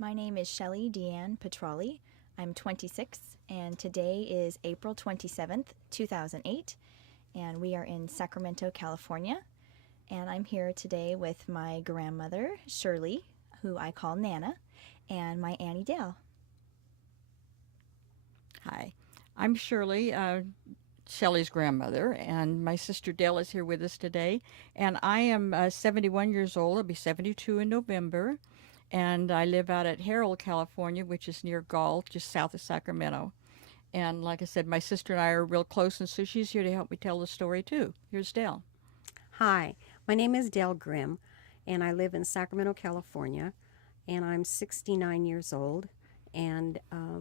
My name is Shelli Petrali. I'm 26, and today is April 27th, 2008, and we are in Sacramento, California. And I'm here today with my grandmother, Shirley, who I call Nana, and my Auntie Dale. Hi, I'm Shirley, Shelley's grandmother, and my sister Dale is here with us today. And I am 71 years old. I'll be 72 in November. And I live out at Harold, California, which is near Galt, just south of Sacramento. And like I said, my sister and I are real close, and so she's here to help me tell the story too. Here's Dale. Hi, my name is Dale Grimm, and I live in Sacramento, California, and I'm 69 years old, and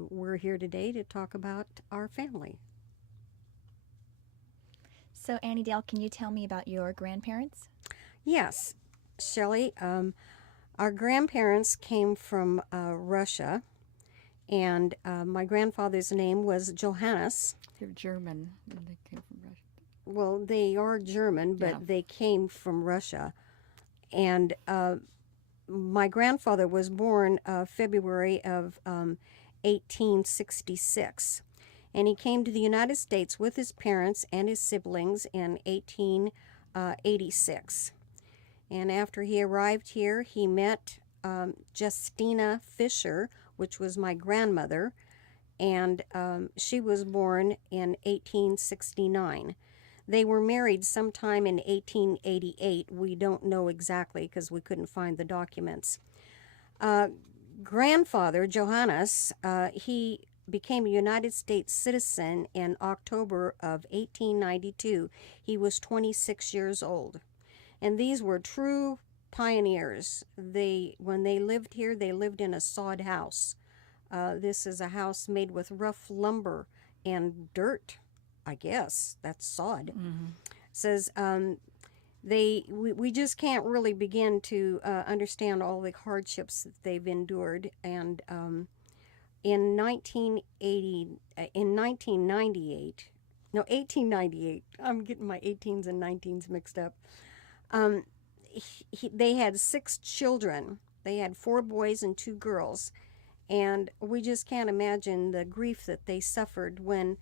we're here today to talk about our family. So, Auntie Dale, can you tell me about your grandparents? Yes, Shelley, our grandparents came from Russia, and my grandfather's name was Johannes. They're German, and they came from Russia. Well, they are German, but Yeah. they came from Russia. And my grandfather was born February of 1866. And he came to the United States with his parents and his siblings in 1886. And after he arrived here, he met Justina Fisher, which was my grandmother, and she was born in 1869. They were married sometime in 1888. We don't know exactly because we couldn't find the documents. Grandfather, Johannes, he became a United States citizen in October of 1892. He was 26 years old. And these were true pioneers. When they lived here, they lived in a sod house. This is a house made with rough lumber and dirt, I guess. That's sod. Mm-hmm. Says we just can't really begin to understand all the hardships that they've endured. And in 1898, I'm getting my 18s and 19s mixed up. They had 6 children. They had 4 boys and 2 girls. And we just can't imagine the grief that they suffered when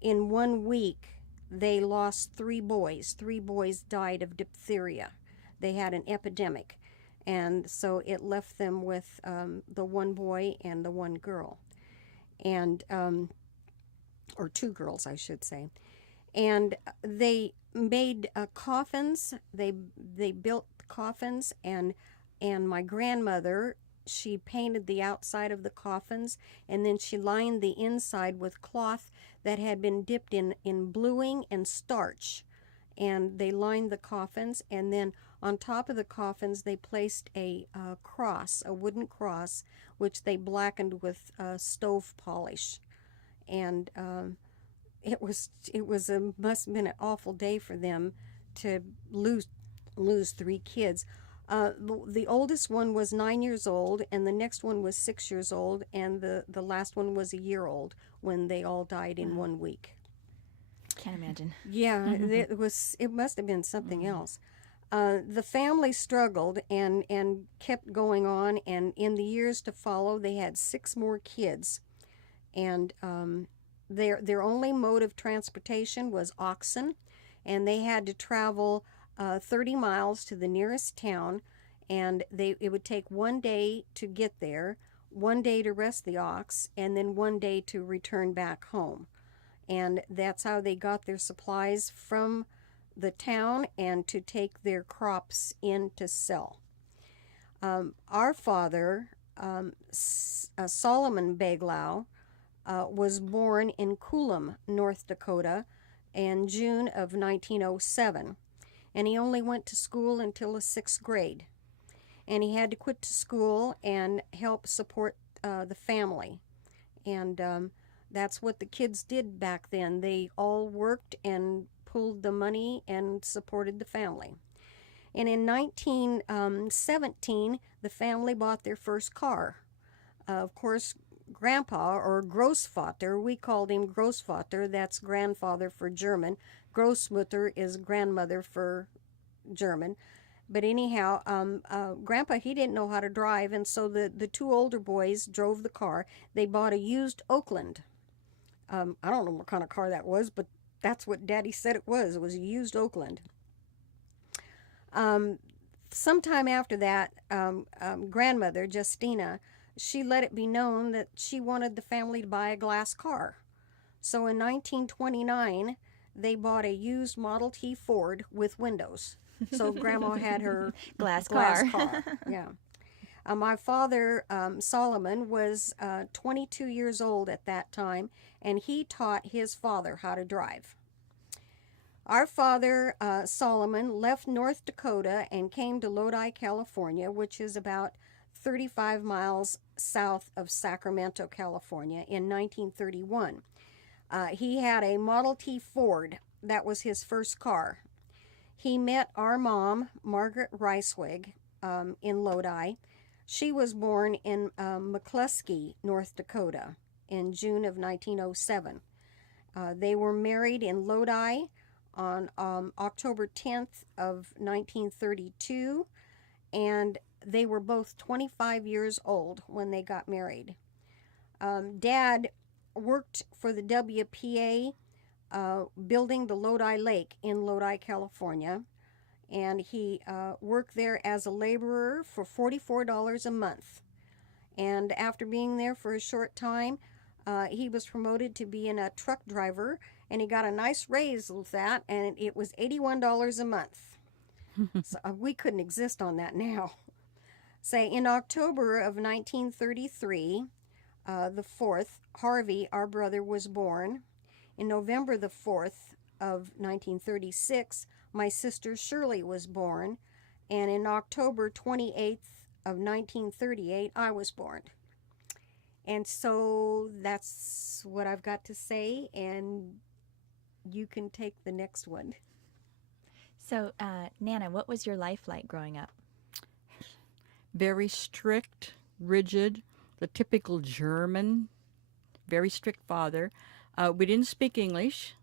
in 1 week they lost 3 boys. 3 boys died of diphtheria. They had an epidemic. And so it left them with the 1 boy and the 1 girl. And, or 2 girls, I should say. And they made coffins. They built coffins, and my grandmother, she painted the outside of the coffins, and then she lined the inside with cloth that had been dipped in bluing and starch. And they lined the coffins, and then on top of the coffins they placed a cross, a wooden cross, which they blackened with stove polish. And it must have been an awful day for them to lose 3 kids. The oldest one was 9 years old, and the next one was 6 years old, and the last one was a year old when they all died in 1 week. Can't imagine. Yeah, it must have been something else. The family struggled and kept going on, and in the years to follow, they had 6 more kids, and their only mode of transportation was oxen, and they had to travel 30 miles to the nearest town, and it would take 1 day to get there, 1 day to rest the ox, and then 1 day to return back home. And that's how they got their supplies from the town and to take their crops in to sell. Our father, Solomon Beglau, was born in Coulum, North Dakota, in June of 1907. And he only went to school until the 6th grade. And he had to quit to school and help support the family. And that's what the kids did back then. They all worked and pulled the money and supported the family. And in 1917, the family bought their first car. Of course, Grandpa, or Großvater, we called him Großvater, that's grandfather for German. Großmutter is grandmother for German. But anyhow, Grandpa, he didn't know how to drive, and so the two older boys drove the car. They bought a used Oakland. I don't know what kind of car that was, but that's what Daddy said it was. It was a used Oakland. Sometime after that, grandmother, Justina, she let it be known that she wanted the family to buy a glass car. So in 1929, they bought a used Model T Ford with windows. So Grandma had her Glass glass car. car. Yeah. My father, Solomon, was 22 years old at that time, and he taught his father how to drive. Our father, Solomon, left North Dakota and came to Lodi, California, which is about 35 miles south of Sacramento, California, in 1931. He had a Model T Ford. That was his first car. He met our mom, Margaret Ricewig, in Lodi. She was born in McCluskey, North Dakota, in June of 1907. They were married in Lodi on October 10th of 1932, and they were both 25 years old when they got married. Dad worked for the WPA, building the Lodi Lake in Lodi, California, and he worked there as a laborer for $44 a month. And after being there for a short time, he was promoted to being a truck driver, and he got a nice raise with that, and it was $81 a month. So we couldn't exist on that now. Say, in October of 1933, the 4th, Harvey, our brother, was born. In November the 4th of 1936, my sister Shirley was born, and in October 28th of 1938, I was born. And so that's what I've got to say, and you can take the next one. So, Nana, what was your life like growing up? Very strict, rigid, the typical German, very strict father. We didn't speak English.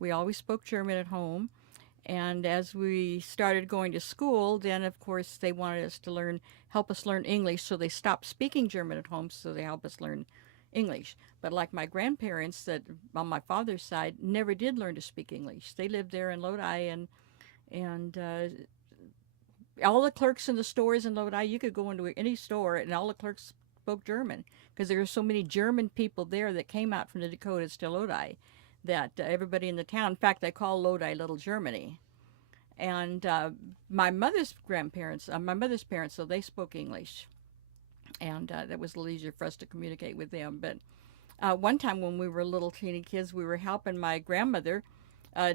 We always spoke German at home. And as we started going to school, then of course they wanted us to help us learn English, so they stopped speaking German at home, so they helped us learn English. But like my grandparents, that on my father's side, never did learn to speak English. They lived there in Lodi, and all the clerks in the stores in Lodi, you could go into any store, and all the clerks spoke German, because there were so many German people there that came out from the Dakotas to Lodi, that everybody in the town, in fact, they call Lodi Little Germany. And my mother's parents, so they spoke English. And that was a little easier for us to communicate with them. But one time when we were little teeny kids, we were helping my grandmother.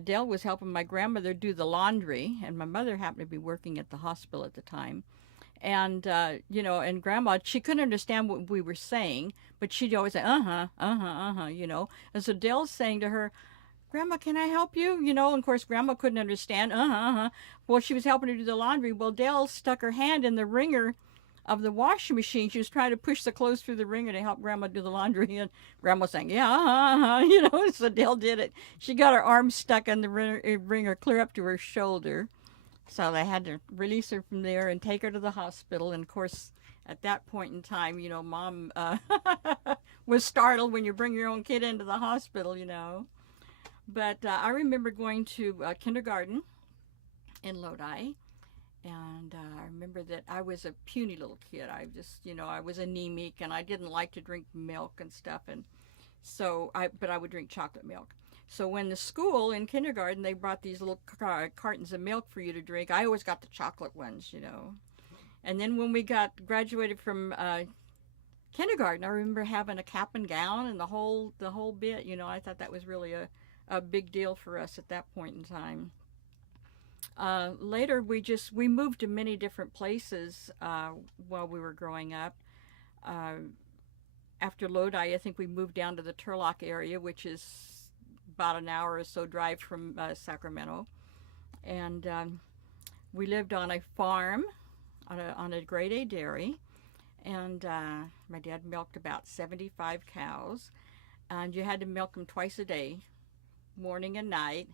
Dell was helping my grandmother do the laundry, and my mother happened to be working at the hospital at the time. And, and Grandma, she couldn't understand what we were saying, but she'd always say, And so Dell's saying to her, Grandma, can I help you? And of course, Grandma couldn't understand, Well, she was helping her do the laundry. Well, Dell stuck her hand in the wringer of the washing machine. She was trying to push the clothes through the wringer to help Grandma do the laundry, and Grandma was saying, so Dell did it. She got her arm stuck in the wringer clear up to her shoulder. So they had to release her from there and take her to the hospital. And, of course, at that point in time, Mom was startled when you bring your own kid into the hospital, But I remember going to kindergarten in Lodi. And I remember that I was a puny little kid. I just, I was anemic, and I didn't like to drink milk and stuff. And so but I would drink chocolate milk. So when the school in kindergarten, they brought these little cartons of milk for you to drink, I always got the chocolate ones, And then when we graduated from kindergarten, I remember having a cap and gown and the whole bit, I thought that was really a big deal for us at that point in time. Later, we moved to many different places while we were growing up. After Lodi, I think we moved down to the Turlock area, which is about an hour or so drive from Sacramento. And we lived on a farm on a grade A dairy. And my dad milked about 75 cows. And you had to milk them twice a day, morning and night.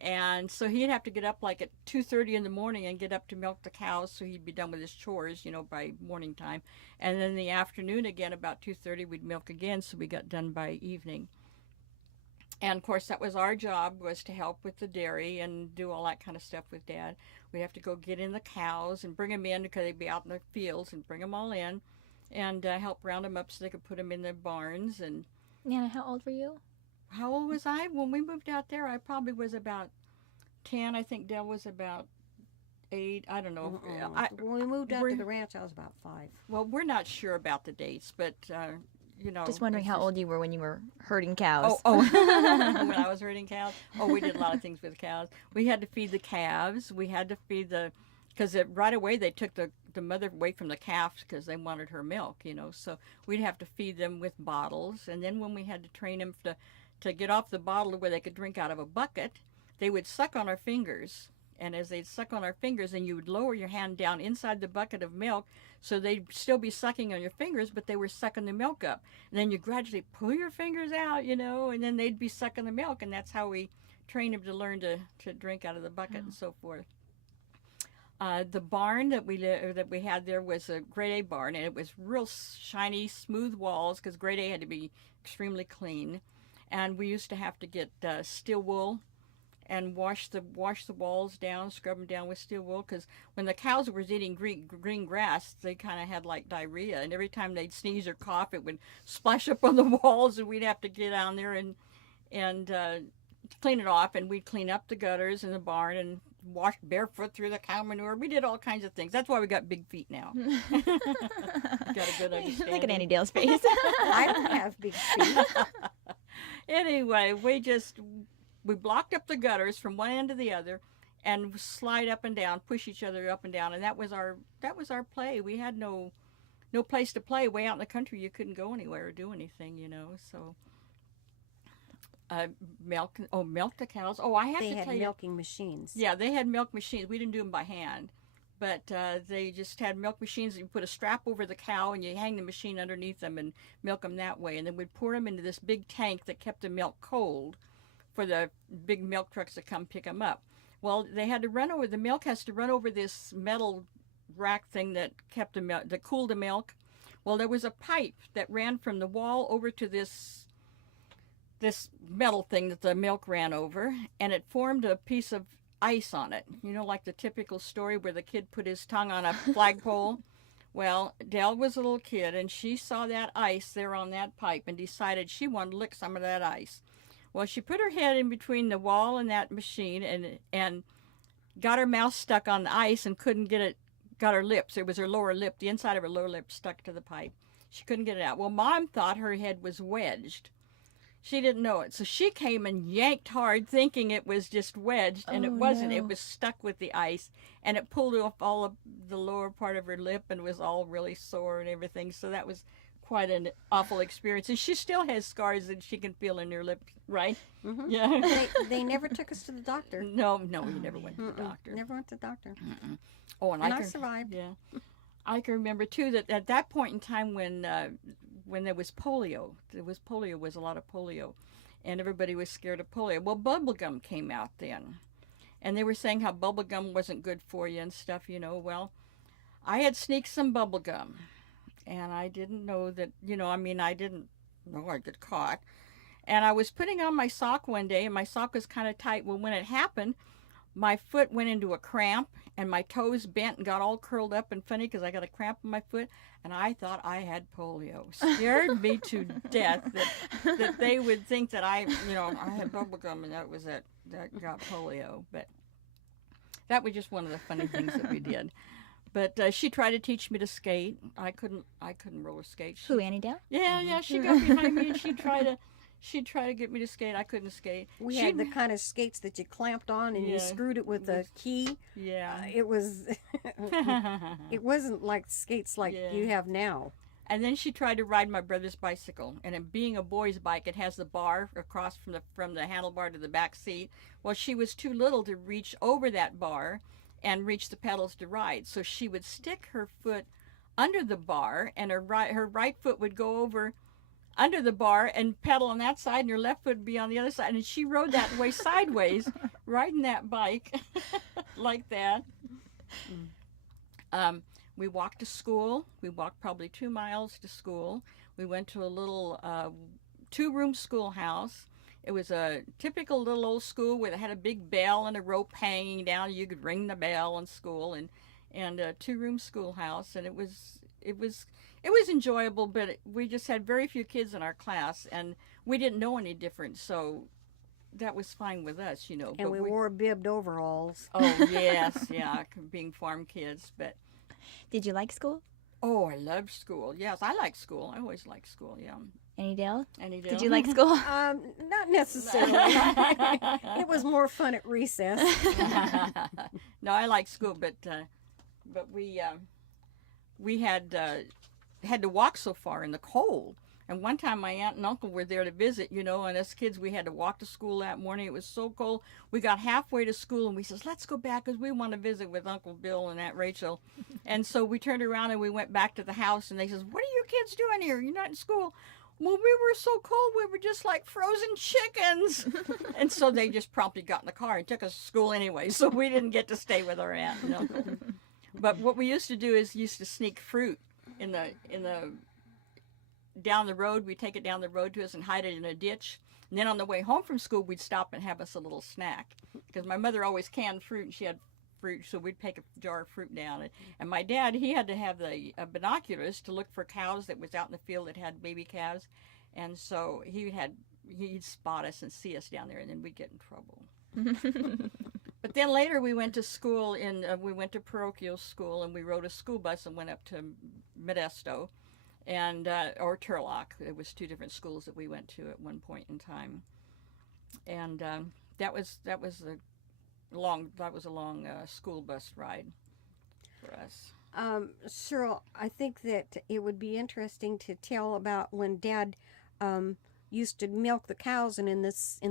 And so he'd have to get up like at 2:30 in the morning and get up to milk the cows, so he'd be done with his chores, by morning time. And then in the afternoon again, about 2:30, we'd milk again, so we got done by evening. And of course, that was our job, was to help with the dairy and do all that kind of stuff with Dad. We have to go get in the cows and bring them in, because they'd be out in the fields, and bring them all in and help round them up so they could put them in the barns. And Nana, how old were you? how old was I? When we moved out there, I probably was about 10. I think Dell was about 8. I don't know. When we moved out to the ranch, I was about 5. Well, we're not sure about the dates, but, Just wondering how old you were when you were herding cows. Oh, when I was herding cows. Oh, we did a lot of things with cows. We had to feed the calves. We had to feed because right away they took the mother away from the calves because they wanted her milk, So we'd have to feed them with bottles. And then when we had to train them to get off the bottle where they could drink out of a bucket, they would suck on our fingers. And as they'd suck on our fingers, and you would lower your hand down inside the bucket of milk, so they'd still be sucking on your fingers, but they were sucking the milk up. And then you gradually pull your fingers out, and then they'd be sucking the milk, and that's how we trained them to learn to drink out of the bucket and so forth. The barn that we had there was a grade A barn, and it was real shiny, smooth walls, because grade A had to be extremely clean. And we used to have to get steel wool and wash the walls down, scrub them down with steel wool, because when the cows were eating green grass, they kind of had like diarrhea, and every time they'd sneeze or cough, it would splash up on the walls, and we'd have to get down there and clean it off, and we'd clean up the gutters in the barn and wash barefoot through the cow manure. We did all kinds of things. That's why we got big feet now. Got a good understanding. Look at Annie Dale's face. I don't have big feet. Anyway, we blocked up the gutters from one end to the other and slide up and down, push each other up and down, and that was our play. We had no place to play. Way out in the country, you couldn't go anywhere or do anything, So milk the cows. Oh, I have to tell you, they had milking machines. Yeah, they had milk machines. We didn't do them by hand, but they just had milk machines. You put a strap over the cow and you hang the machine underneath them and milk them that way. And then we'd pour them into this big tank that kept the milk cold for the big milk trucks to come pick them up. Well, the milk has to run over this metal rack thing that kept the milk, that cooled the milk. Well, there was a pipe that ran from the wall over to this metal thing that the milk ran over, and it formed a piece of ice on it. Like the typical story where the kid put his tongue on a flagpole. Well, Dell was a little kid, and she saw that ice there on that pipe and decided she wanted to lick some of that ice. Well, she put her head in between the wall and that machine and got her mouth stuck on the ice and couldn't get it, got her lips. It was her lower lip, the inside of her lower lip stuck to the pipe. She couldn't get it out. Well, Mom thought her head was wedged. She didn't know it. So she came and yanked hard thinking it was just wedged, and it wasn't. No. It was stuck with the ice, and it pulled off all of the lower part of her lip and was all really sore and everything. So that was quite an awful experience. And she still has scars that she can feel in her lip, right? Mm-hmm. Yeah. They never took us to the doctor. No, we never went to the doctor. Never went to the doctor. Mm-mm. Oh, and I survived. Yeah. I can remember, too, that at that point in time when there was polio, was a lot of polio, and everybody was scared of polio. Well, bubblegum came out then, and they were saying how bubblegum wasn't good for you and stuff, Well, I had sneaked some bubblegum, and I didn't know that, I didn't know I'd get caught. And I was putting on my sock one day, and my sock was kind of tight. Well, when it happened, my foot went into a cramp, and my toes bent and got all curled up and funny because I got a cramp in my foot, and I thought I had polio. Scared me to death that they would think that I had bubblegum, and that was it. That got polio. But that was just one of the funny things that we did. But she tried to teach me to skate. I couldn't roller skate. Who, Annie Dale? Yeah. She got behind me and she'd try to get me to skate. I couldn't skate. We had the kind of skates that you clamped on and you screwed it with a key. Yeah. It was. It wasn't like skates like you have now. And then she tried to ride my brother's bicycle. And it being a boy's bike, it has the bar across from the handlebar to the back seat. Well, she was too little to reach over that bar and reach the pedals to ride. So she would stick her foot under the bar, and her right foot would go over under the bar and pedal on that side, and her left foot would be on the other side. And she rode that way sideways, riding that bike like that. We walked to school. We walked probably 2 miles to school. We went to a little 2-room schoolhouse. It was a typical little old school where they had a big bell and a rope hanging down. You could ring the bell in school, and a 2-room schoolhouse, and it was enjoyable, but we just had very few kids in our class, and we didn't know any different, so that was fine with us, you know. And but we wore bibbed overalls. Oh, yes, yeah, being farm kids, but... Did you like school? Oh, I loved school. Yes, I liked school. I always liked school, yeah. Any Dale? Any Dale? Did you like school? Not necessarily. It was more fun at recess. No, I liked school, but we had to walk so far in the cold. And one time my aunt and uncle were there to visit, you know, and as kids we had to walk to school that morning. It was so cold. We got halfway to school and we says, let's go back because we want to visit with Uncle Bill and Aunt Rachel. And so we turned around and we went back to the house, and they says, what are you kids doing here? You're not in school. Well, we were so cold, we were just like frozen chickens. And so they just promptly got in the car and took us to school anyway, so we didn't get to stay with our aunt and uncle. But what we used to do is used to sneak fruit in the down the road. We'd take it down the road to us and hide it in a ditch. And then on the way home from school, we'd stop and have us a little snack. Because my mother always canned fruit, and she had fruit, so we'd take a jar of fruit down. And my dad, he had to have the binoculars to look for cows that was out in the field that had baby calves. And so he'd spot us and see us down there, and then we'd get in trouble. But then later we went to school we went to parochial school, and we rode a school bus and went up to Modesto or Turlock. It was 2 different schools that we went to at one point in time. And that was a long school bus ride for us. Cheryl, I think that it would be interesting to tell about when Dad used to milk the cows, and in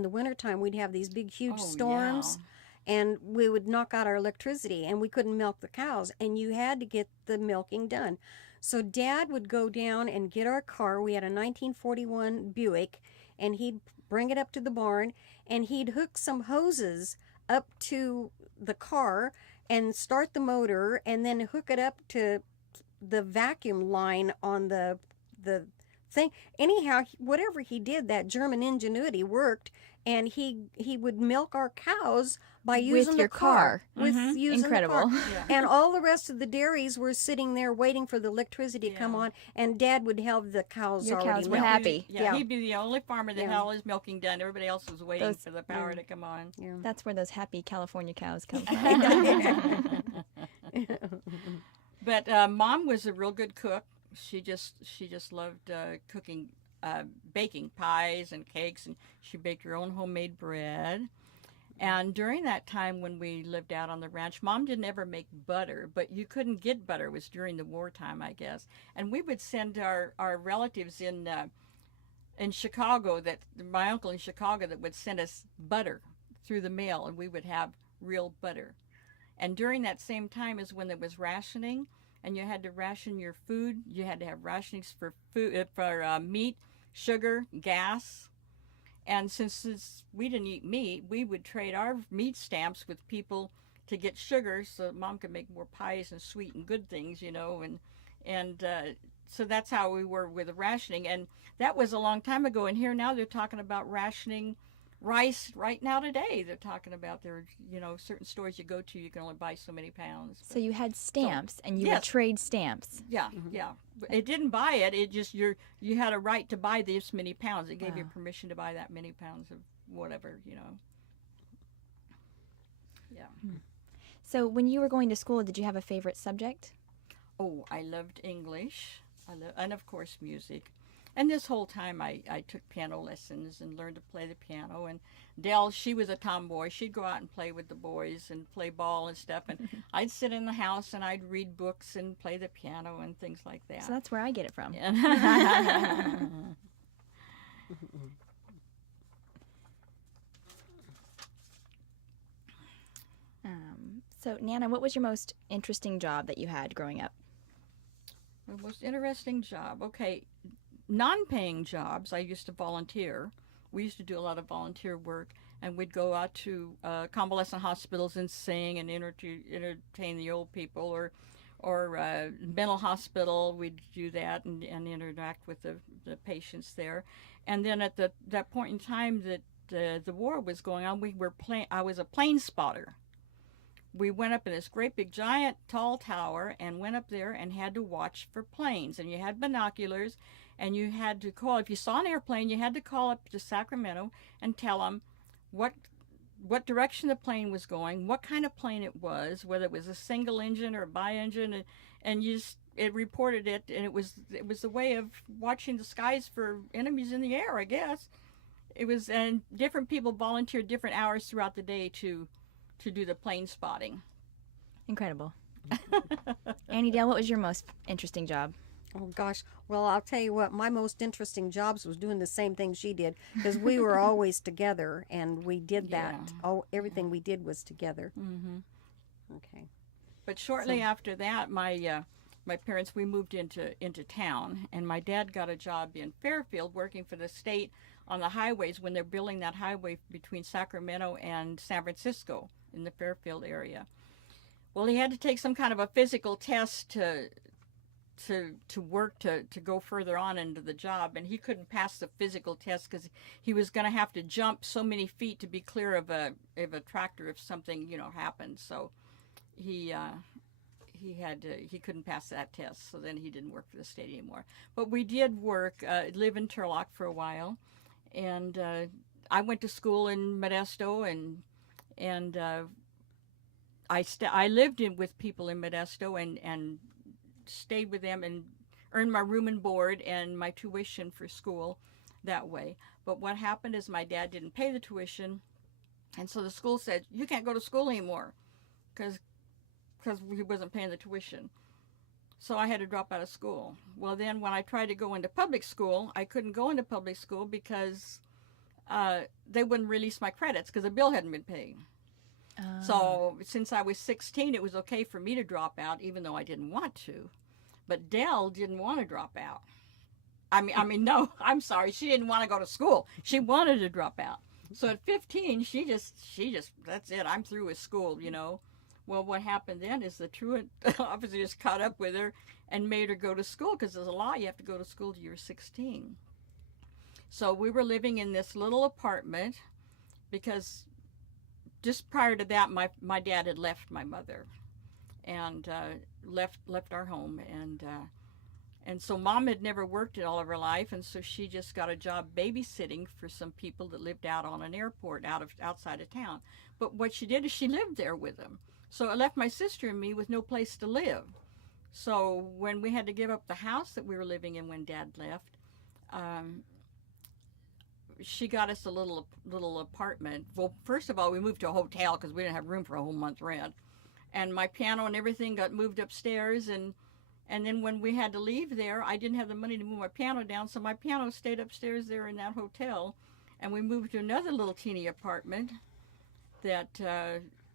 the wintertime we'd have these big huge storms. Yeah. And we would knock out our electricity, and we couldn't milk the cows, and you had to get the milking done. So Dad would go down and get our car. We had a 1941 Buick, and he'd bring it up to the barn, and he'd hook some hoses up to the car and start the motor, and then hook it up to the vacuum line on the thing. Anyhow, whatever he did, that German ingenuity worked, and he would milk our cows by using With your car. With using Incredible. the car. Yeah. And all the rest of the dairies were sitting there waiting for the electricity to come on, and Dad would have the cows Your already cows were milked. happy. Yeah, he'd be the only farmer that Yeah. had all his milking done. Everybody else was waiting Those- for the power to come on. Yeah. That's where those happy California cows come from. But Mom was a real good cook. She just loved cooking, baking pies and cakes, and she baked her own homemade bread. And during that time when we lived out on the ranch, Mom didn't ever make butter, but you couldn't get butter. It was during the wartime, I guess. And we would send our relatives in Chicago, my uncle in Chicago, that would send us butter through the mail, and we would have real butter. And during that same time is when there was rationing, and you had to ration your food. You had to have rationings for food, for meat, sugar, gas. And since we didn't eat meat, we would trade our meat stamps with people to get sugar so Mom could make more pies and sweet and good things, you know. And so that's how we were with the rationing. And that was a long time ago. And here now they're talking about rationing rice right now today. They're talking about certain stores you go to, you can only buy so many pounds. So you had stamps, and you Yes. would trade stamps. Yeah, yeah. It didn't buy it. It just you had a right to buy this many pounds. It gave you Wow. permission to buy that many pounds of whatever, you know. Yeah. So when you were going to school, did you have a favorite subject? Oh, I loved English. And of course music. And this whole time I took piano lessons and learned to play the piano. And Dell, she was a tomboy. She'd go out and play with the boys and play ball and stuff. And I'd sit in the house and I'd read books and play the piano and things like that. So that's where I get it from. Yeah. So Nana, what was your most interesting job that you had growing up? The most interesting job. Okay, non-paying jobs, I used to volunteer. We used to do a lot of volunteer work, and we'd go out to convalescent hospitals and sing and entertain the old people, or mental hospital. We'd do that and interact with the patients there. And then at that point in time that the war was going on, I was a plane spotter. We went up in this great big giant tall tower and went up there and had to watch for planes. And you had binoculars, and you had to call. If you saw an airplane, you had to call up to Sacramento and tell them what direction the plane was going, what kind of plane it was, whether it was a single engine or a bi-engine, and it reported it. And it was a way of watching the skies for enemies in the air, I guess. It was, and different people volunteered different hours throughout the day to do the plane spotting. Incredible. Annie Dale, what was your most interesting job? Oh gosh, well, I'll tell you what, my most interesting jobs was doing the same thing she did, because we were always together, and we did that. Yeah. Oh, everything we did was together. Mm-hmm. Okay. But shortly after that, my parents, we moved into town, and my dad got a job in Fairfield working for the state on the highways when they're building that highway between Sacramento and San Francisco in the Fairfield area. Well, he had to take some kind of a physical test to work to go further on into the job, and he couldn't pass the physical test because he was going to have to jump so many feet to be clear of a tractor if something happened. So he couldn't pass that test, so then he didn't work for the state anymore. But we did live in Turlock for a while, and I went to school in Modesto, and I lived with people in Modesto and stayed with them and earned my room and board and my tuition for school that way. But what happened is my dad didn't pay the tuition, and so the school said, you can't go to school anymore because he wasn't paying the tuition. So I had to drop out of school. Well, then when I tried to go into public school, I couldn't go into public school because they wouldn't release my credits because the bill hadn't been paid. So since I was 16, it was okay for me to drop out, even though I didn't want to. But Dell didn't want to drop out. No, I'm sorry. She didn't want to go to school. She wanted to drop out. So at 15, she just, that's it. I'm through with school, Well, what happened then is the truant officer just caught up with her and made her go to school because there's a law. You have to go to school till you're 16. So we were living in this little apartment because just prior to that, my dad had left my mother and left our home. And so Mom had never worked in all of her life, and so she just got a job babysitting for some people that lived out on an airport outside of town. But what she did is she lived there with them. So it left my sister and me with no place to live. So when we had to give up the house that we were living in when Dad left, she got us a little apartment. Well, first of all, we moved to a hotel because we didn't have room for a whole month's rent. And my piano and everything got moved upstairs. And then when we had to leave there, I didn't have the money to move my piano down, so my piano stayed upstairs there in that hotel. And we moved to another little teeny apartment that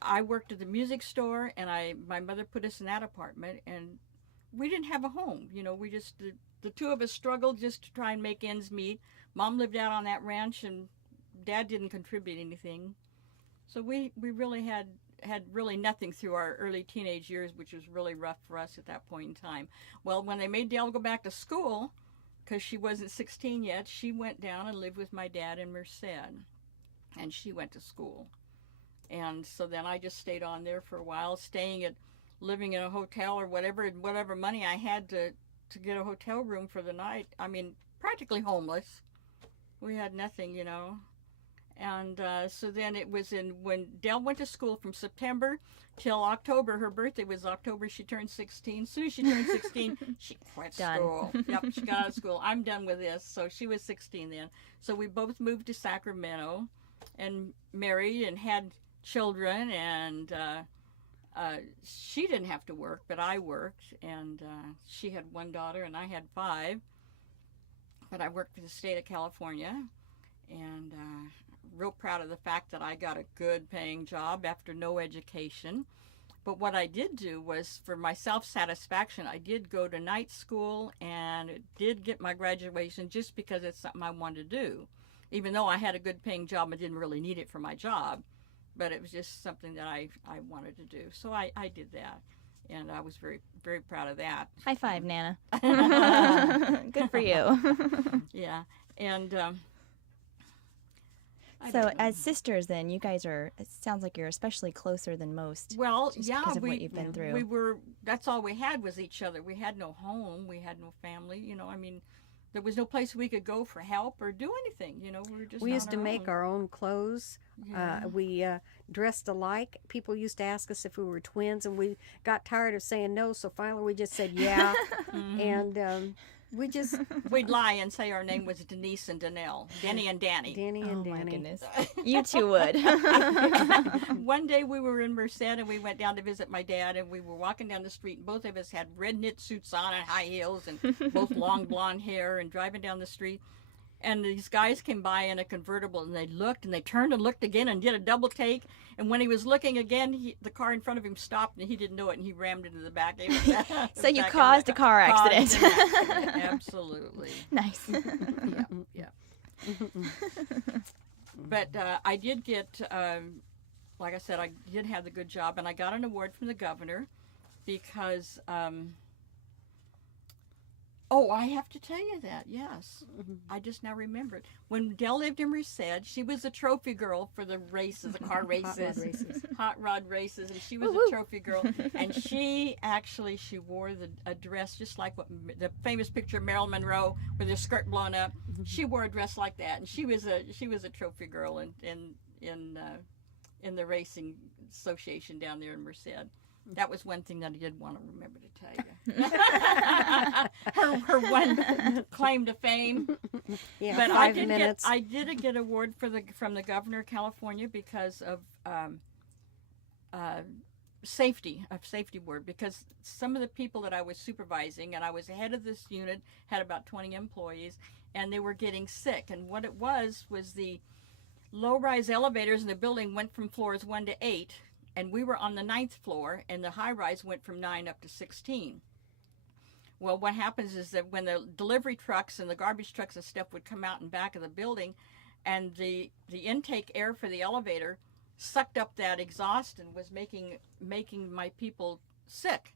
I worked at the music store, and my mother put us in that apartment, and we didn't have a home. We just, the two of us struggled just to try and make ends meet. Mom lived out on that ranch, and Dad didn't contribute anything. So we really had really nothing through our early teenage years, which was really rough for us at that point in time. Well, when they made Dale go back to school, because she wasn't 16 yet, she went down and lived with my dad in Merced, and she went to school. And so then I just stayed on there for a while, living in a hotel or whatever money I had to get a hotel room for the night. Practically homeless. We had nothing, And so then it was when Dell went to school from September till October. Her birthday was October. She turned 16. As soon as she turned 16, she quit school. Yep, she got out of school. I'm done with this. So she was 16 then. So we both moved to Sacramento and married and had children. And she didn't have to work, but I worked. And she had one daughter and I had 5. But I worked for the state of California, and real proud of the fact that I got a good paying job after no education. But what I did do was, for my self-satisfaction, I did go to night school and did get my graduation just because it's something I wanted to do. Even though I had a good paying job, I didn't really need it for my job. But it was just something that I wanted to do. So I did that. And I was very, very proud of that. High five, Nana. Good for you. Yeah. And so as sisters then, you guys are, it sounds like you're especially closer than most. Well, just yeah, because of what you've been through. we were, that's all we had was each other. We had no home. We had no family. You know, I mean, there was no place we could go for help or do anything. You know, we were just We on used to our make own. our own clothes. Yeah. We dressed alike. People used to ask us if we were twins, and we got tired of saying no, so finally we just said yeah. And we just, We'd lie and say our name was Denise and Danelle, Denny and Danny. Danny Oh and my Danny. goodness. You two would. One day we were in Merced and we went down to visit my dad, and we were walking down the street, and both of us had red knit suits on and high heels and both long blonde hair, and driving down the street. And these guys came by in a convertible, and they looked and they turned and looked again and did a double take. And when he was looking again, the car in front of him stopped, and he didn't know it, and he rammed into the back. So you caused a car accident. Absolutely. Nice. Yeah. But I did get, like I said, I did have the good job, and I got an award from the governor because, oh, I have to tell you that, yes. I just now remembered. When Dell lived in Merced, she was a trophy girl for the races, the car races. Hot rod races, and she was a trophy girl. And she wore a dress just like what the famous picture of Marilyn Monroe with her skirt blown up. She wore a dress like that, and she was a trophy girl in the racing association down there in Merced. That was one thing that I did want to remember to tell you. her one claim to fame. Yeah, But 5 minutes. I did get an award from the governor of California because of safety award, because some of the people that I was supervising, and I was head of this unit, had about 20 employees, and they were getting sick. And what it was the low-rise elevators in the building went from floors 1 to 8, and we were on the 9th floor, and the high-rise went from 9 up to 16. Well, what happens is that when the delivery trucks and the garbage trucks and stuff would come out in back of the building, and the intake air for the elevator sucked up that exhaust and was making my people sick.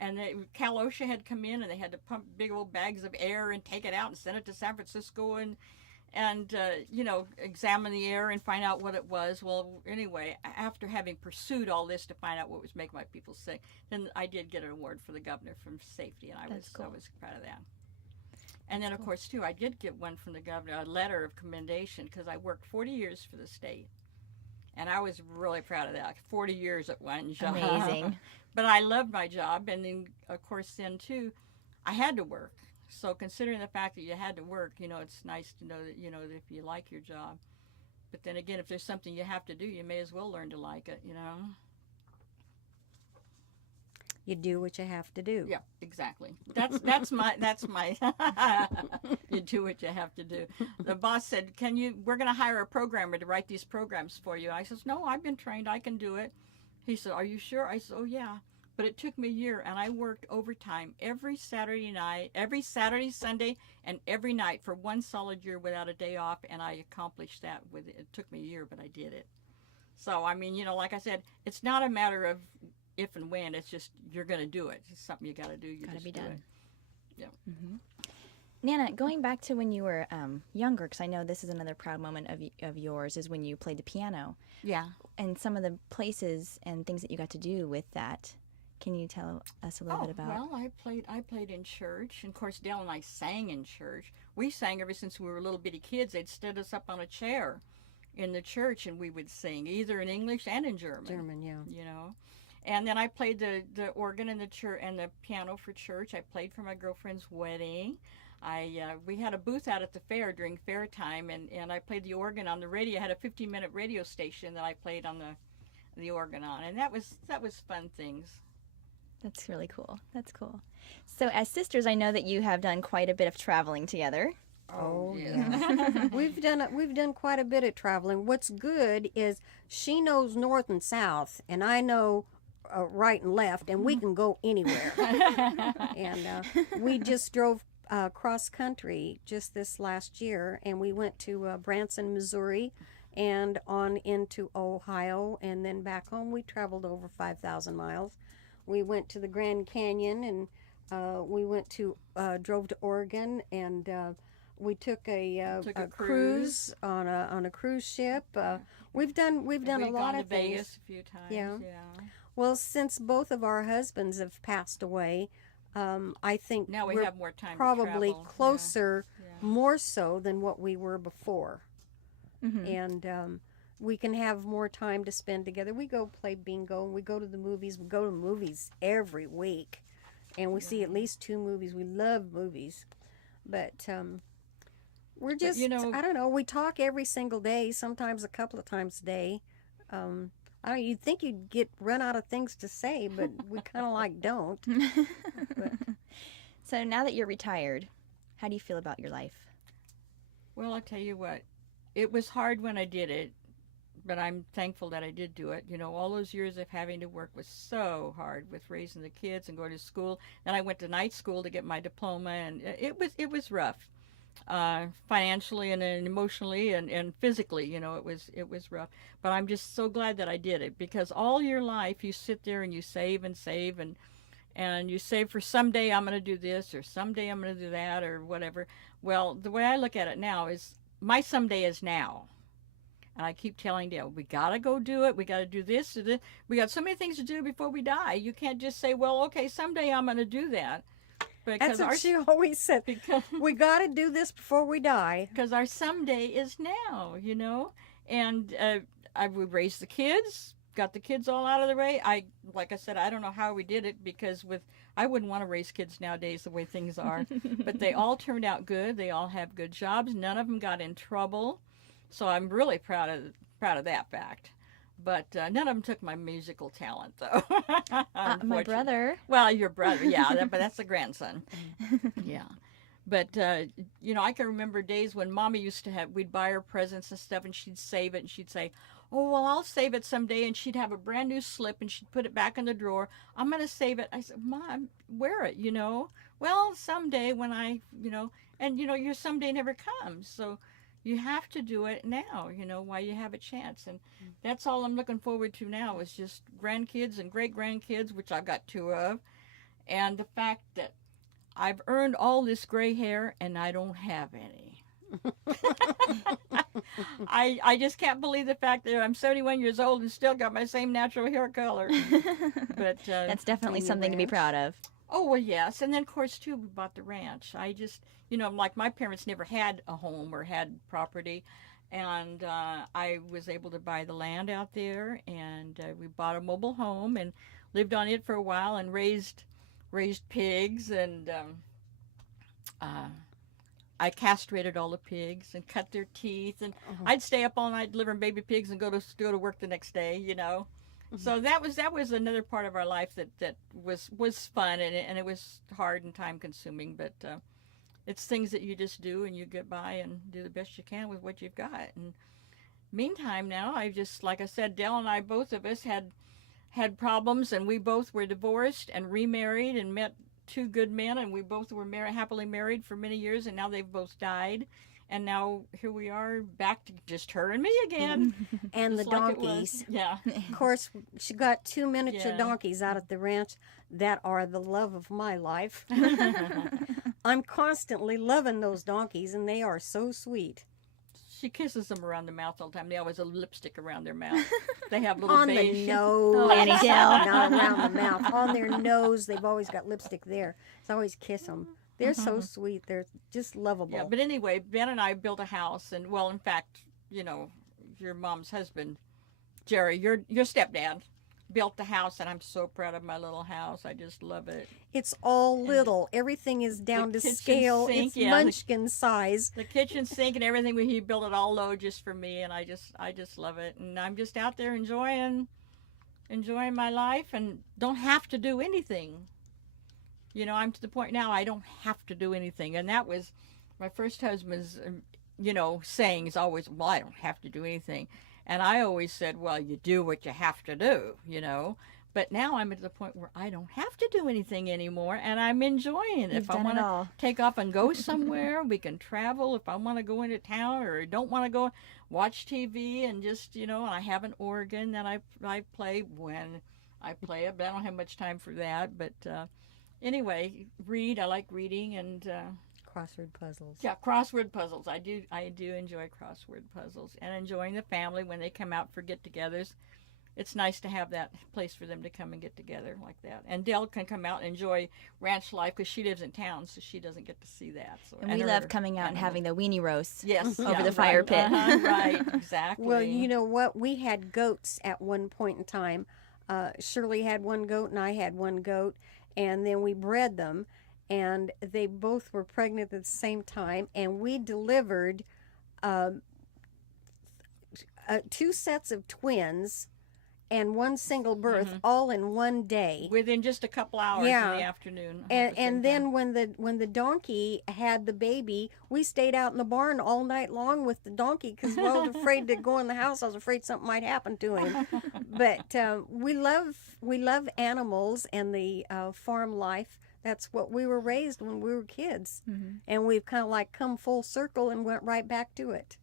And Cal OSHA had come in, and they had to pump big old bags of air and take it out and send it to San Francisco and examine the air and find out what it was. Well, anyway, after having pursued all this to find out what was making my people sick, then I did get an award for the governor from safety, and I was proud of that. And then, of course, too, I did get one from the governor, a letter of commendation, because I worked 40 years for the state. And I was really proud of that. 40 years at one job. Amazing. But I loved my job, and then, of course, then, too, I had to work. So considering the fact that you had to work, it's nice to know that, that if you like your job. But then again, if there's something you have to do, you may as well learn to like it, You do what you have to do. Yeah, exactly. That's my you do what you have to do. The boss said, we're going to hire a programmer to write these programs for you. I says, no, I've been trained. I can do it. He said, are you sure? I said, oh, yeah. But it took me a year, and I worked overtime every Saturday night, every Saturday, Sunday, and every night for one solid year without a day off, and I accomplished that it took me a year, but I did it. So, I mean, like I said, it's not a matter of if and when, it's just you're going to do it. It's something you got to do. You Got to just be do done. it. Yeah. Mm-hmm. Nana, going back to when you were younger, because I know this is another proud moment of yours, is when you played the piano. Yeah. And some of the places and things that you got to do with that. Can you tell us a little bit about? Well, I played in church, and of course Dale and I sang in church. We sang ever since we were little bitty kids. They'd stood us up on a chair in the church, and we would sing either in English and in German. German, yeah. And then I played the organ in the church and the piano for church. I played for my girlfriend's wedding. We had a booth out at the fair during fair time, and I played the organ on the radio. I had a 15-minute radio station that I played on the organ on, and that was fun things. That's really cool. That's cool. So as sisters, I know that you have done quite a bit of traveling together. Oh, yeah. We've done quite a bit of traveling. What's good is she knows north and south, and I know right and left, and we can go anywhere. And we just drove cross country just this last year, and we went to Branson, Missouri, and on into Ohio, and then back home. We traveled over 5,000 miles. We went to the Grand Canyon, and we went to drove to Oregon, and we took a cruise on a cruise ship. We've done a lot of things. Vegas a few times. Yeah. Well, since both of our husbands have passed away, I think Now we we're have more time probably to travel. closer, Yeah. more so than what we were before. Mm-hmm. And we can have more time to spend together. We go play bingo, and we go to the movies. We go to movies every week, and we see at least 2 movies. We love movies, but we're just, I don't know, we talk every single day, sometimes a couple of times a day. You'd think you'd get run out of things to say, but we kind of like don't. But, So now that you're retired, how do you feel about your life? Well, I'll tell you what, it was hard when I did it, but I'm thankful that I did do it. All those years of having to work was so hard with raising the kids and going to school. Then I went to night school to get my diploma, and it was rough, financially and emotionally and physically. It was rough. But I'm just so glad that I did it, because all your life you sit there and you save and save and you save for someday I'm going to do this, or someday I'm going to do that, or whatever. Well, the way I look at it now is my someday is now. And I keep telling Dale, we got to go do it. We got to do this. We got so many things to do before we die. You can't just say, well, okay, someday I'm going to do that. That's what she always said. We got to do this before we die. Because our someday is now, And we raised the kids, got the kids all out of the way. Like I said, I don't know how we did it, because I wouldn't want to raise kids nowadays the way things are. But they all turned out good. They all have good jobs. None of them got in trouble. So I'm really proud of that fact. But none of them took my musical talent, though. My brother. Well, your brother, yeah, but that's a grandson. Yeah. But, I can remember days when Mommy used to we'd buy her presents and stuff, and she'd save it, and she'd say, oh, well, I'll save it someday. And she'd have a brand new slip, and she'd put it back in the drawer. I'm going to save it. I said, Mom, wear it, Well, someday when and, your someday never comes. So you have to do it now, while you have a chance. And that's all I'm looking forward to now, is just grandkids and great-grandkids, which I've got 2 of, and the fact that I've earned all this gray hair and I don't have any. I just can't believe the fact that I'm 71 years old and still got my same natural hair color. But that's definitely something to be proud of. Oh, well, yes. And then, of course, too, we bought the ranch. I just, like my parents never had a home or had property. And I was able to buy the land out there, and we bought a mobile home and lived on it for a while and raised pigs. And I castrated all the pigs and cut their teeth. And I'd stay up all night delivering baby pigs and go to work the next day, So that was another part of our life that was fun, and it was hard and time consuming, but it's things that you just do, and you get by and do the best you can with what you've got. And meantime now, like I said, Dale and I, both of us had problems, and we both were divorced and remarried and met 2 good men, and we both were happily married for many years, and now they've both died. And now here we are, back to just her and me again. And the donkeys. Yeah. Of course, she got 2 miniature donkeys out at the ranch that are the love of my life. I'm constantly loving those donkeys, and they are so sweet. She kisses them around the mouth all the time. They always have lipstick around their mouth. They have little on beige. the nose. Oh, Annie Dale. Not around the mouth. On their nose, they've always got lipstick there. So I always kiss them. They're so sweet. They're just lovable. Yeah, but anyway, Ben and I built a house, and in fact, your mom's husband, Jerry, your stepdad, built the house, and I'm so proud of my little house. I just love it. It's all little. Everything is down to scale. Sink, it's munchkin size. The kitchen sink and everything, he built it all low just for me, and I just love it. And I'm just out there enjoying my life and don't have to do anything. I'm to the point now I don't have to do anything. And that was my first husband's, saying is always, well, I don't have to do anything. And I always said, well, you do what you have to do, But now I'm at the point where I don't have to do anything anymore, and I'm enjoying it. You've If I done want it to all. take off and go somewhere, we can travel. If I want to go into town or don't want to go watch TV and just, and I have an organ that I play when I play it, but I don't have much time for that. But anyway, read. I like reading and Crossword puzzles. yeah, crossword puzzles. I do enjoy crossword puzzles and enjoying the family when they come out for get-togethers. It's nice to have that place for them to come and get together like that. And Dell can come out and enjoy ranch life because she lives in town, so she doesn't get to see that. So, And we her love coming out and animals. having the weenie roast. Yes, over yeah, the fire right, pit. right, exactly. Well, you know what? We had goats at one point in time. Shirley had one goat and I had one goat, and then we bred them, and they both were pregnant at the same time, and we delivered 2 sets of twins and 1 single birth all in one day. Within just a couple hours Yeah. in the afternoon. And then when the donkey had the baby, we stayed out in the barn all night long with the donkey because I was afraid to go in the house. I was afraid something might happen to him. But we love animals and the farm life. That's what we were raised when we were kids, and we've kind of like come full circle and went right back to it.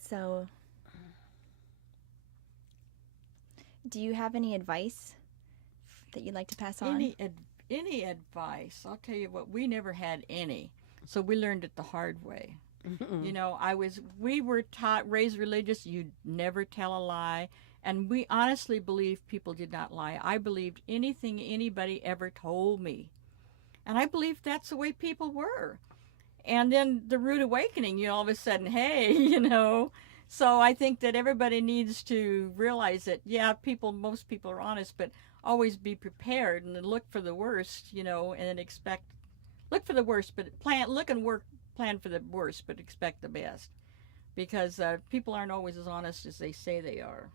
So, do you have any advice that you'd like to pass on? Any advice? I'll tell you what, we never had any, so we learned it the hard way. We were taught, raised religious. You never tell a lie, and we honestly believed people did not lie. I believed anything anybody ever told me, and I believed that's the way people were. And then the rude awakening, all of a sudden, hey, So I think that everybody needs to realize that, yeah, most people are honest, but always be prepared and look for the worst, and look for the worst, but plan for the worst, but expect the best. Because people aren't always as honest as they say they are.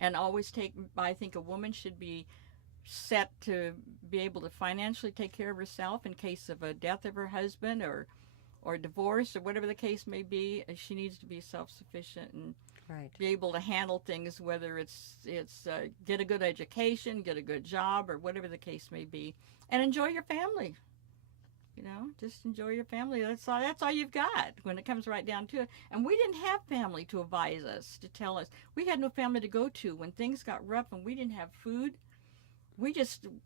And I think a woman should be set to be able to financially take care of herself in case of a death of her husband or divorce or whatever the case may be. She needs to be self-sufficient and be able to handle things, whether it's get a good education, get a good job, or whatever the case may be, and enjoy your family. Just enjoy your family. That's all you've got when it comes right down to it. And we didn't have family to advise us, to tell us. We had no family to go to when things got rough and we didn't have food.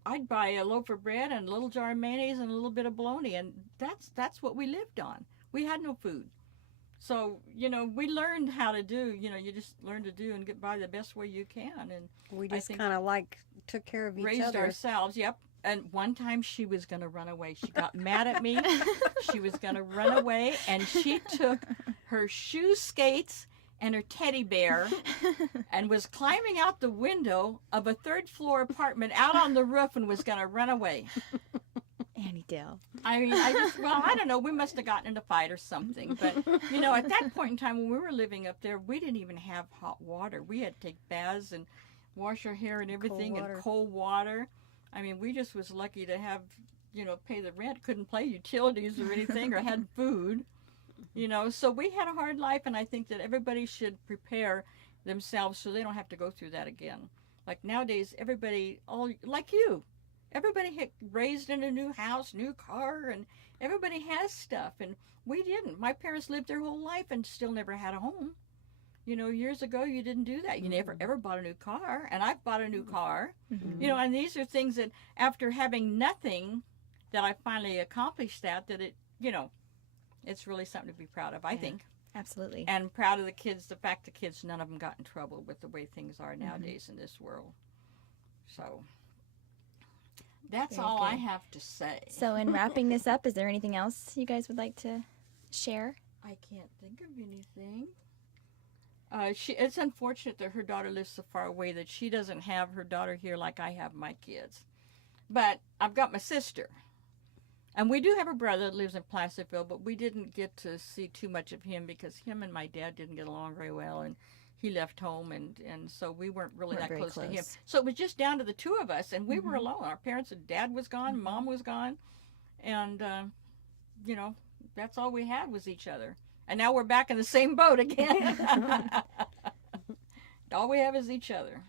I'd buy a loaf of bread and a little jar of mayonnaise and a little bit of bologna, and that's what we lived on. We had no food. So, we learned how to do, you just learn to do and get by the best way you can. And we just kind of took care of each other. Raised ourselves, yep. And one time she was going to run away. She got mad at me. She was going to run away, and she took her shoe skates and her teddy bear and was climbing out the window of a 3rd-floor apartment out on the roof and was going to run away. Annie Dale. I mean, I don't know. We must have gotten in a fight or something. But, at that point in time when we were living up there, we didn't even have hot water. We had to take baths and wash our hair and everything in cold water. I mean, we just was lucky to have, pay the rent, couldn't pay utilities or anything or had food. So we had a hard life, and I think that everybody should prepare themselves so they don't have to go through that again. Like nowadays, everybody, like you, everybody raised in a new house, new car, and everybody has stuff, and we didn't. My parents lived their whole life and still never had a home. Years ago, you didn't do that. You never ever bought a new car, and I've bought a new car. And these are things that after having nothing, that I finally accomplished that it, it's really something to be proud of, I think. Absolutely. And proud of the kids, the fact the kids, none of them got in trouble with the way things are nowadays in this world. So that's Very all good. I have to say. So in wrapping this up, is there anything else you guys would like to share? I can't think of anything. It's unfortunate that her daughter lives so far away that she doesn't have her daughter here like I have my kids. But I've got my sister. And we do have a brother that lives in Placerville, but we didn't get to see too much of him because him and my dad didn't get along very well, and he left home, and so we weren't really that very close to him. close. So it was just down to the two of us, and we were alone. Our parents and dad was gone, mom was gone, and, that's all we had was each other. And now we're back in the same boat again. All we have is each other.